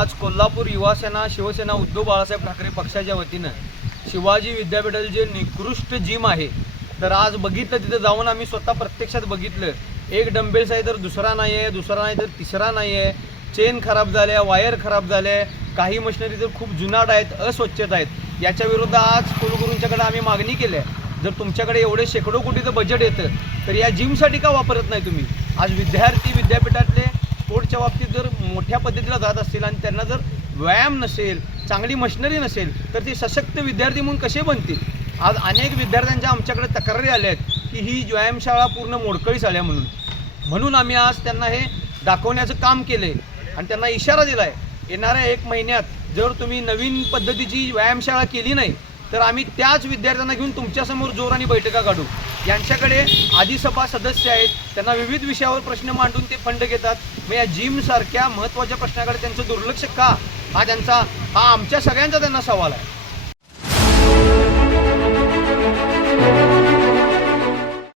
आज कोल्हापूर युवासेना शिवसेना उद्धव बाळासाहेब ठाकरे पक्षाच्या वतीनं शिवाजी विद्यापीठातील जे निकृष्ट जिम आहे, तर आज बघितलं तिथं जाऊन आम्ही स्वतः प्रत्यक्षात बघितलं. एक डंबेल्स आहे तर दुसरा नाही आहे, दुसरा नाही तर तिसरा नाही आहे, चेन खराब झाल्या, वायर खराब झाल्या, काही मशिनरी तर खूप जुनाट आहेत, अस्वच्छता आहेत. याच्या विरुद्ध आज कुलगुरूंच्याकडे आम्ही मागणी केली आहे. जर तुमच्याकडे एवढे शेकडो कोटीचं बजेट येतं तर या जिमसाठी का वापरत नाही तुम्ही? आज विद्यार्थी विद्यापीठातले स्पोर्टच्या बाबतीत जर मोठ्या पद्धतीला जात असतील आणि त्यांना जर व्यायाम नसेल, चांगली मशिनरी नसेल, तर ते सशक्त विद्यार्थी म्हणून कसे बनतील? आज अनेक विद्यार्थ्यांच्या आमच्याकडे तक्रारी आल्या आहेत की ही व्यायामशाळा पूर्ण मोडकळीस आल्या म्हणून आम्ही आज त्यांना हे दाखवण्याचं काम केलं आहे आणि त्यांना इशारा दिला आहे, येणाऱ्या 1 महिन्यात जर तुम्ही नवीन पद्धतीची व्यायामशाळा केली नाही तर आम्ही त्याच विद्यार्थ्यांना घेऊन तुमच्यासमोर जोराने बैठका काढू. यांच्याकडे आदिसभा सदस्य आहेत, त्यांना विविध विषयावर प्रश्न मांडून ते फंड घेतात. मग या जिमसारख्या महत्त्वाच्या प्रश्नाकडे त्यांचं दुर्लक्ष का? हा आमच्या सगळ्यांचा त्यांना सवाल आहे.